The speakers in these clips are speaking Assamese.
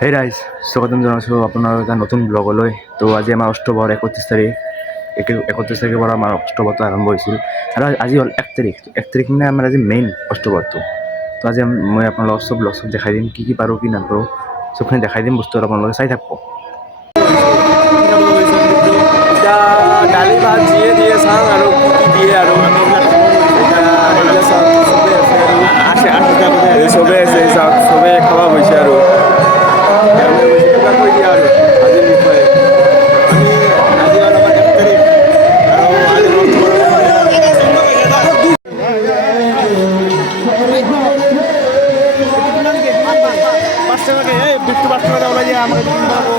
হে ৰাইজ, স্বাগতম জনাইছোঁ আপোনাৰ এটা নতুন ব্লগলৈ। তো আজি আমাৰ অক্টোবৰ 31 তাৰিখ। 31 তাৰিখৰ পৰা আমাৰ অক্টোবৰটো আৰম্ভ হৈছিল আৰু আজি হ'ল 1 তাৰিখ। 1 তাৰিখ মানে আমাৰ আজি মেইন অক্টোবৰটো। তো আজি মই আপোনালোকক চব ব্লগ দেখাই দিম, কি পাৰোঁ কি নাপাৰোঁ চবখিনি দেখাই দিম। বস্তু আপোনালোকে চাই থাকব। এতিয়া দালি ভাত যিয়ে দিয়ে চাওঁ আৰু কি কি দিয়ে আৰু আমি এইবিলাক চাওঁ, চবেই আছে চাওক, চবেই খাব গৈছে আৰু কিবা কৈ দিয়া আৰু আজিৰ বিষয়ে আমি আজি হ'ল আমাৰ 1 তাৰিখ আৰু আজি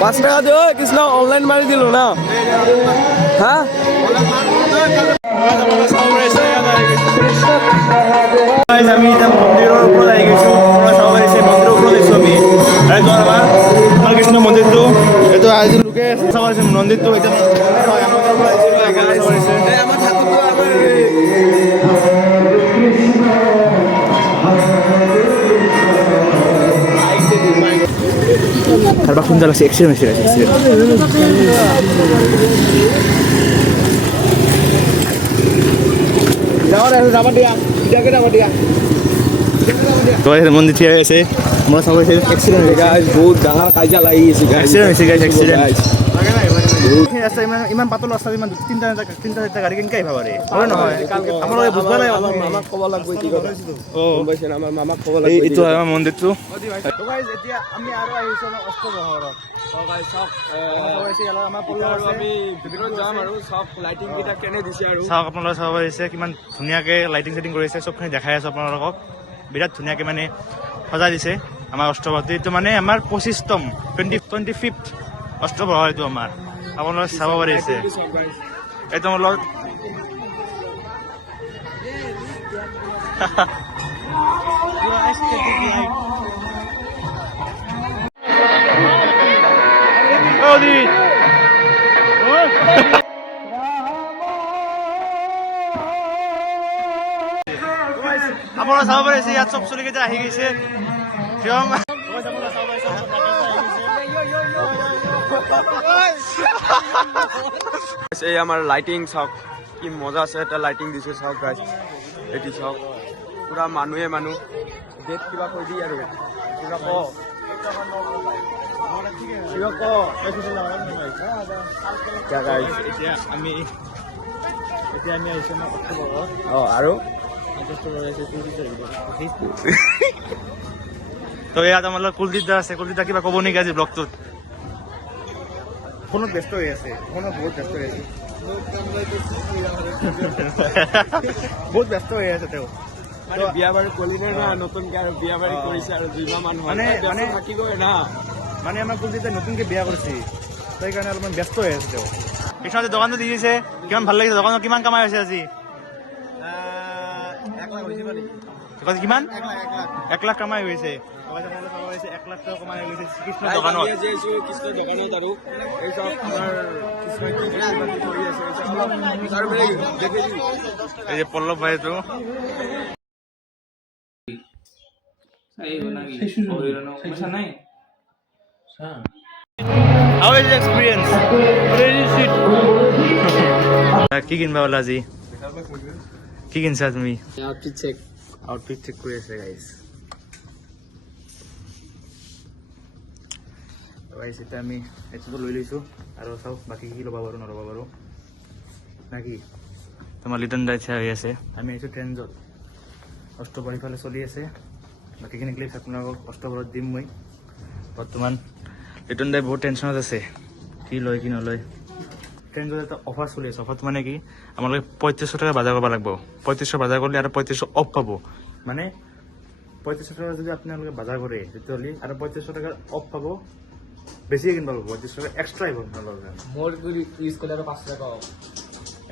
পাঁচ টাকা দিও কৃষ্ণ অনলাইন মাৰি দিলো না হা আমি এতিয়া মন্দিৰৰ ওপৰত আহি গৈছোঁ। চাব পাৰিছে মন্দিৰৰ ওপৰত আহিছোঁ আমি। এইটো আমাৰ কৃষ্ণ মন্দিৰটো, এইটো আজি লোকে চাব পাৰিছে মন্দিৰটো এতিয়া কাৰোবাক খুন্দা লাগছে, এক্সিডেণ্ট হৈছে মন্দিৰ থিয় হৈ আছে। মই চাব এক্সিডেণ্ট বহুত ডাঙৰ কাজিয়া লাগি আছে, ইমান পাতল ৰাস্তা ইমান তিনিটা চাৰিটা গাড়ী কেনেকৈ আহিব পাৰে নহয়। আপোনালোকে বুজবা নাই, মামাক ক'ব লাগিব আমাৰ মামাক ক'ব লাগিব। এইটো হয় আমাৰ মন্দিৰটো। এতিয়া আমি আৰু আহিছোঁ আমাৰ অষ্টপ্ৰহৰত। চাওক আপোনালোকে চাব পাৰিছে কিমান ধুনীয়াকৈ লাইটিং চাইটিং কৰিছে, চবখিনি দেখাই আছোঁ আপোনালোকক। বিৰাট ধুনীয়াকৈ মানে সজাই দিছে আমাৰ অষ্টপ্ৰহৰটো। এইটো মানে আমাৰ 25তম 25th অষ্টপ্ৰহৰ এইটো আমাৰ। আপোনালোকে চাব পাৰিছে এইটো মোৰ লগত আপোনালোকে চাব পাৰিছে ইয়াত চব চলিকেইটা আহি গৈছে। এই আমাৰ লাইটিং চাওক, কি মজা আছে। এটা লাইটিং দিছে চাওক গাইজ, এটি চাওক পুৰা মানুহে মানুহ। ডেট কিবা কৈ দি আৰু কিবা আৰু তো ইয়াত আমাৰ লগত কুলদীপ দা আছে। কুলদীপ দা কিবা ক'ব নেকি আজি ব্লগটোত? ফোনত ব্যস্ত হৈ আছে, ফোনত বহুত ব্যস্ত হৈ আছে, বহুত ব্যস্ত হৈ আছে তেওঁ। বিয়া বাৰু কলিনে না নতুনকে আৰু বিয়া বাৰু কৰিছে আৰু 2 মাহ মান মানে থাকিবই না। মানে আমাৰ কুলদীপে নতুনকে বিয়া কৰিছে, সেইকাৰণে অলপমান ব্যস্ত হৈ আছে তেওঁ। কৃষ্ণ আজি দোকানটো দি দিছে, কিমান ভাল লাগিছে। দোকানত কিমান কামাই হৈছে আজি? 1 লাখ হৈছে নেকি? কিমান? 1 লাখ কামাই হৈছে। 1 লাখ টকা কমাই গৈছে কৃষ্ণৰ দোকানত। আৰু এই চব আমাৰ এই যে পল্লৱ ভাইটো কি কিনবা ওলা আজি? কি কিনছা তুমি? আউটফিট চেক কৰি আছে গাইজ। এতিয়া আমি এইটোতো লৈ লৈছোঁ আৰু চাওক বাকী কি ল'ব পাৰোঁ নল'ব পাৰোঁ না কি। তোমাৰ লিটন দাই থিয়া হৈ আছে। আমি আহিছোঁ ট্ৰেণ্ডত। অষ্টপ্ৰহৰ ইফালে চলি আছে। বাকীখিনি ক্লিপছ আপোনালোকক অষ্টপ্ৰহৰত দিম মই। বৰ্তমান লিটন দাই বহুত টেনশ্যনত আছে, কি লয় কি নলয়। ট্ৰেণ্ডত এটা অফাৰ চলি আছে। অফাৰটো মানে কি, আপোনালোকে 3500 টকা বজাৰ কৰিব লাগিব। 3500 বজাৰ কৰিলে আৰু 3500 অফ পাব। মানে 3500 টকা যদি আপোনালোকে বজাৰ কৰে তেতিয়াহ'লে আৰু 3500 টকাৰ অফ পাব। বেছিয়ে কিনিব লাগিব, 3500 টকা এক্সট্ৰা আহিব আপোনালোকে।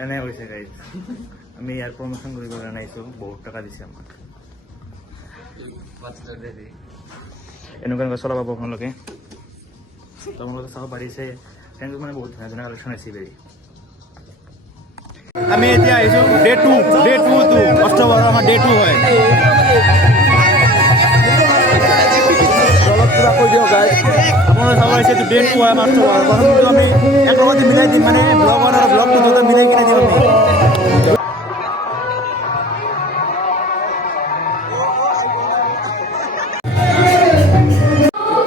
এনে হৈছে গাইজ। আমি ইয়াৰ প্ৰমোশ্যন কৰিবৰ কাৰণে আহিছোঁ, বহুত টকা দিছে আমাক। এনেকুৱা চলাব আপোনালোকে। আপোনালোকে চাব পাৰিছে ট্ৰেণ্ডত মানে বহুত ধুনীয়া ধুনীয়া কালেকশ্যন আছে। আমি এতিয়া আহিছোঁ ডে 2 অষ্টপ্ৰহৰ আমাৰ ডে 2 হয়। অলপ কিবা কৈ দিয়ক গাইজ। আপোনালোকে চাব পাৰিছে এইটো ডে 2 হয় আমাৰ অষ্ট্ৰবৰ প্ৰথমটো আমি এক লগতে মিলাই দিম মানে ব্লগ 1 আৰু ব্লগ 2 দুটা মিলাই কিনে দিম আমি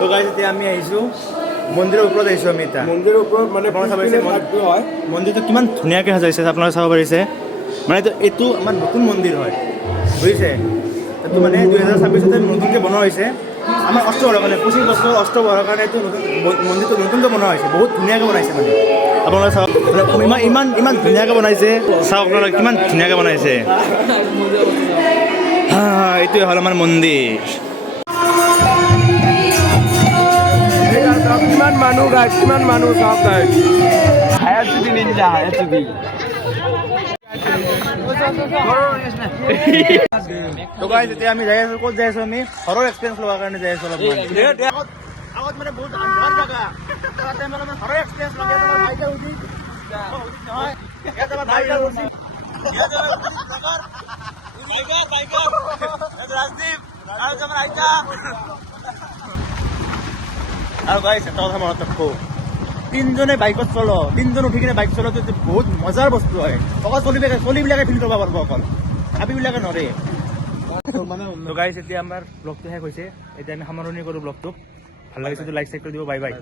তো গাইজ এতিয়া আমি আহিছোঁ মন্দিৰৰ ওপৰত আহিছোঁ আমি এতিয়া মন্দিৰৰ ওপৰত মানে আপোনালোকে চাব পাৰিছে ভাগটো হয় মন্দিৰটো কিমান ধুনীয়াকৈ সজাইছে আপোনালোকে চাব পাৰিছে মানে এইটো আমাৰ নতুন মন্দিৰ হয় বুজিছে এইটো মানে 2026 নতুনকৈ বনোৱা হৈছে আমাৰ অষ্টবৰৰ কাৰণে 25 বছৰ অষ্টবৰৰ কাৰণে এইটো মন্দিৰটো নতুনকৈ বনোৱা হৈছে বহুত ধুনীয়াকৈ বনাইছে মানে আপোনালোকে চাওক ইমান ইমান ইমান ধুনীয়াকৈ বনাইছে চাওক আপোনালোকে কিমান ধুনীয়াকৈ বনাইছে এইটোৱে হ'ল আমাৰ মন্দিৰ কিমান মানুহ গাইছ কিমান মানুহ চাওক গাইছ হায়াতুদি নিঞ্জা হায়াতুদি তো গাইজ এতিয়া আমি যাই আছোঁ ক'ত যাই আছোঁ আমি হৰৰ এক্সপিৰিয়েঞ্চ লোৱাৰ কাৰণে যাই আছোঁ অলপমান আগত মানে বহুত ভাল জাগা তাতে মানে হৰৰ এক্সপিৰিয়েঞ্চ লাগে বাইকে উঠি নহয় ইয়াত আমাৰ বাইকে উঠি ইয়াত আমাৰ বাইকৰ ৰাজদীপ আৰু আমাৰ আইতা আৰু গাইজ এটা কথা মনত ৰাখোঁ তিনিজনে বাইকত চলো তিনিজন উঠি কিনে বাইক চলোৱাটো বহুত মজাৰ বস্তু হয় অকল চলিবিলাকে ফিল কৰিব পাৰিব অকল আপিবিলাকে নৰে তো গাইজ এতিয়া আমাৰ ব্লগটো শেষ হৈছে এতিয়া আমি সামৰণি কৰোঁ ব্লগটোক ভাল লাগিছে লাইক চাইক কৰি দিব বাই বাই